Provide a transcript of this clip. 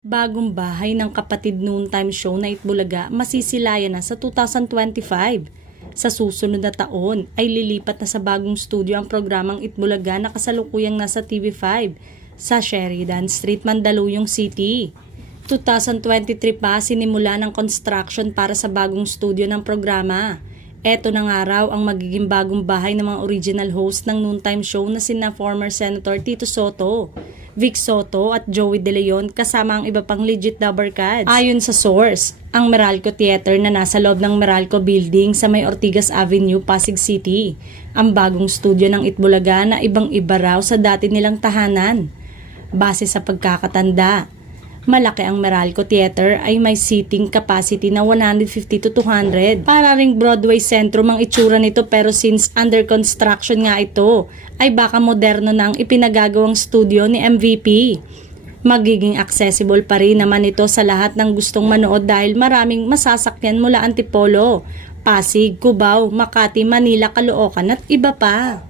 Bagong bahay ng kapatid noontime show na Itbulaga masisilayan na sa 2025. Sa susunod na taon ay lilipat na sa bagong studio ang programang Itbulaga na kasalukuyang nasa TV5 sa Sheridan Street, Mandaluyong City. 2023 pa sinimula ng construction para sa bagong studio ng programa. Eto na nga raw ang magiging bagong bahay ng mga original host ng noontime show na sina former Senator Tito Sotto, Vic Sotto at Joey De Leon kasama ang iba pang legit na barkads. Ayon sa source, ang Meralco Theater na nasa loob ng Meralco Building sa may Ortigas Avenue, Pasig City, ang bagong studio ng Itbulaga na ibang-iba raw sa dati nilang tahanan. Base sa pagkakatanda, malaki ang Meralco Theater ay may seating capacity na 150 to 200. Para ring Broadway Sentrum ang itsura nito pero since under construction nga ito, ay baka moderno na ang ipinagagawang studio ni MVP. Magiging accessible pa rin naman ito sa lahat ng gustong manood dahil maraming masasakyan mula Antipolo, Pasig, Cubao, Makati, Manila, Caloocan at iba pa.